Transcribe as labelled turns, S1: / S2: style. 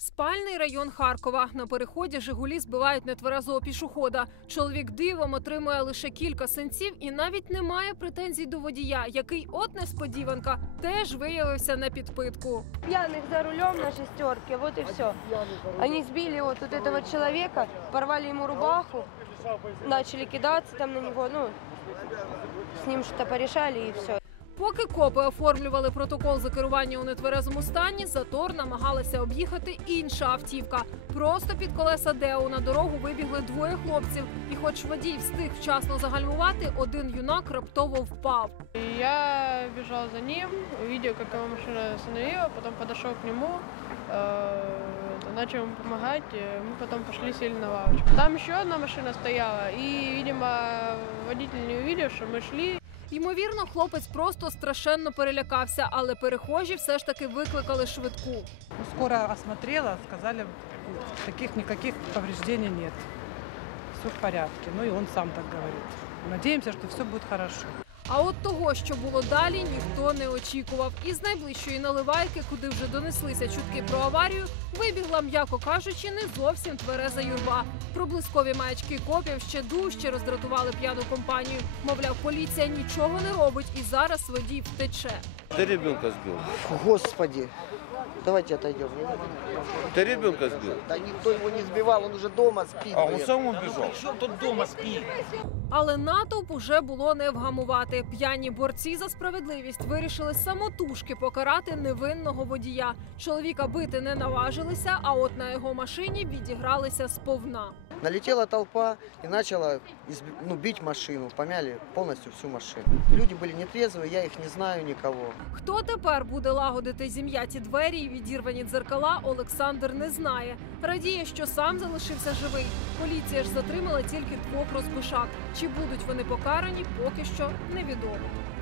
S1: Спальний район Харкова. На переході «Жигулі» збивають нетверезого пішохода. Чоловік дивом отримує лише кілька синців і навіть не має претензій до водія, який, от несподіванка, теж виявився на підпитку.
S2: Пьяных за рулем на шестерке, вот и все. Они сбили вот этого человека, порвали ему рубаху, начали кидаться там на него, ну, с ним что-то порешали и все.
S1: Поки копи оформлювали протокол за керування у нетверезому стані, затор намагалася об'їхати інша автівка. Просто під колеса Део на дорогу вибігли двоє хлопців. І хоч водій встиг вчасно загальмувати, один юнак раптово впав.
S3: Я бежал за ним, увидел, как его машина остановила, потом подошел к нему, начал ему помогать, мы потом пошли, сели на лавочку. Там еще одна машина стояла, и, видимо, водитель не увидел, что мы шли.
S1: Ймовірно, хлопець просто страшенно перелякався, але перехожі все ж таки викликали швидку.
S4: Скоро осмотрела, сказали, таких никаких повреждений нет. Все в порядке. Ну и он сам так говорит. Надеемся, что все будет хорошо.
S1: А от того, що було далі, ніхто не очікував. Із найближчої наливайки, куди вже донеслися чутки про аварію, вибігла, м'яко кажучи, не зовсім твереза юрба. Проблискові маячки копів ще дужче роздратували п'яну компанію. Мовляв, поліція нічого не робить і зараз водій втече.
S5: Ты ребенка сбил.
S6: Господи, давайте отойдем.
S5: Ты ребенка сбил.
S6: Да никто его не сбивал, он уже дома спит.
S5: А он сам убежал.
S1: Але натовп уже було не вгамувати. П'яні борці за справедливість вирішили самотужки покарати невинного водія. Чоловіка бити не наважилися, а от на його машині відігралися сповна.
S6: Налетела толпа и начала бить машину, помяли полностью всю машину. Люди были нетрезвые, я их не знаю никого.
S1: Хто тепер буде лагодити зім'яті двері і відірвані дзеркала, Олександр не знає. Радіє, що сам залишився живий. Поліція ж затримала тільки двох розбишак. Чи будуть вони покарані, поки що невідомо.